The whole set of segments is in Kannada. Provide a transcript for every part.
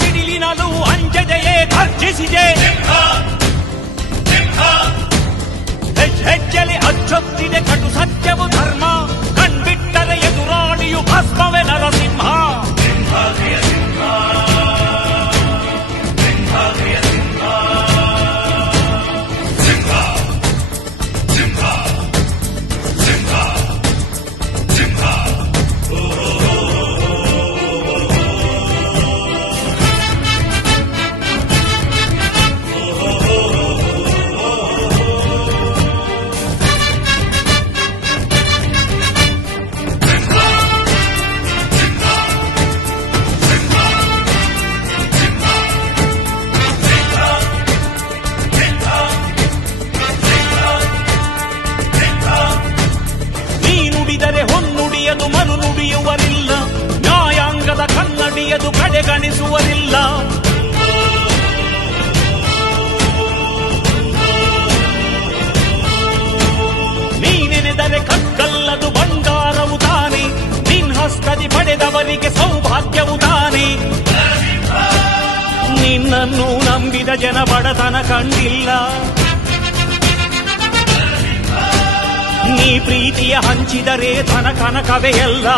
ಸಿಡಿಲಿನಲು ಅಂಜದೆಯೇ ಗರ್ಜಿಸಿದೆ. ಹೆಜ್ಜೆಲಿ ಅಚ್ಚೊತ್ತಿದೆ ಕಟು ಸತ್ಯವು ಧರ್ಮ, ಕಣ್ಬಿಟ್ಟರೆ ಎದುರಾಳಿಯು ಭಸ್ಮವೇ ನರಸಿಂಹ. ಹೊನ್ನುಡಿಯದು ಮರು ನುಡಿಯುವರಿಲ್ಲ, ನ್ಯಾಯಾಂಗದ ಕನ್ನಡಿಯದು ಕಡೆಗಣಿಸುವರಿಲ್ಲ. ನೀನೆನೆದರೆ ಕಕ್ಕಲ್ಲದು ಬಂಗಾರವು ತಾನೆ, ನಿನ್ಹಸ್ತದಿ ಪಡೆದವರಿಗೆ ಸೌಭಾಗ್ಯವು ತಾನೆ. ನಿನ್ನನ್ನು ನಂಬಿದ ಜನ ಬಡತನ ಕಂಡಿಲ್ಲ, ನೀ ಪ್ರೀತಿಯ ಹಂಚಿದರೆ ಧನ ಕನಕವೇ ಎಲ್ಲ.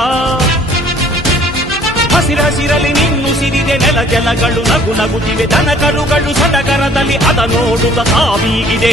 ಹಸಿರಸಿರಲಿ ನಿನ್ನುಸಿರಿದೆ ನೆಲ ಜಲಗಳು ನಗು ನಗುತ್ತಿವೆ, ದನ ಕರುಗಳು ಸಡಗರದಲ್ಲಿ ಅದ ನೋಡುತ್ತ ತಾವೀಗಿದೆ.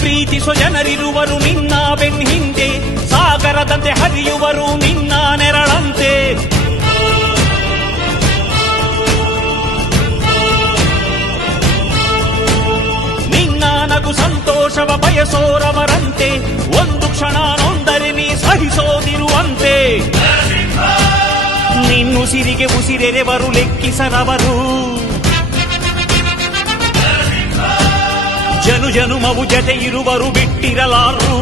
ಪ್ರೀತಿಸೋ ಜನರಿರುವರು ನಿನ್ನ ಬೆನ್ ಹಿಂದೆ, ಸಾಗರದಂತೆ ಹರಿಯುವರು ನಿನ್ನ ನೆರಳಂತೆ. ನಿನ್ನ ನಗು ಸಂತೋಷವ ಬಯಸೋರವರಂತೆ, ಒಂದು ಕ್ಷಣ ನೊಂದರೆ ನೀ ಸಹಿಸೋದಿರುವಂತೆ. ನಿನ್ನುಸಿರಿಗೆ ಉಸಿರೆರೆವರು ಲೆಕ್ಕಿಸರವರು, ಜನು ಜನುಮವು ಜತೆ ಇರುವರು ಬಿಟ್ಟಿರಲಾರು.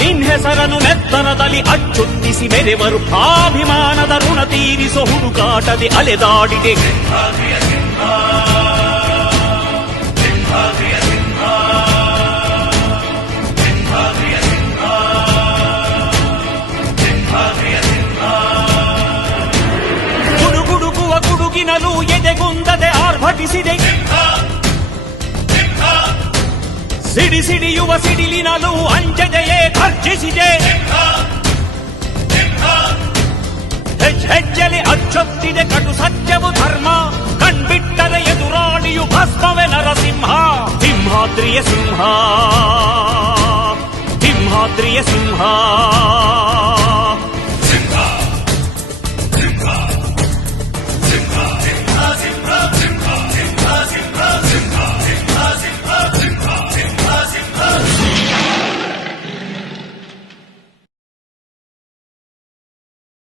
ನಿನ್ ಹೆಸರನ್ನು ನೆತ್ತರದಲ್ಲಿ ಅಚ್ಚೊತ್ತಿಸಿ ಮೆರೆವರು, ಆಭಿಮಾನದ ಋಣ ತೀರಿಸೋ ಹುಡುಕಾಟದೆ ಅಲೆದಾಡಿದೆ. ಗುಡುಗುಡುಗುವ ಗುಡುಗಿನಲು ಎದೆಗುಂದದೆ ಆರ್ಭಟಿಸಿದೆ, ಸಿಡಿ ಸಿಡಿಯುವ ಸಿಡಿಲಿನಲು ಅಂಜದೆಯೇ ಗರ್ಜಿಸಿದೆ. ಹೆಜ್ಜೆಲಿ ಅಚ್ಚೊತ್ತಿದೆ ಕಟು ಸತ್ಯವು ಧರ್ಮ, ಕಣ್ಬಿಟ್ಟರೆ ಎದುರಾಳಿಯು ಭಸ್ಮವೇ ನರಸಿಂಹ. ಸಿಂಹಾದ್ರಿಯ ಸಿಂಹ, ಸಿಂಹಾದ್ರಿಯ ಸಿಂಹ.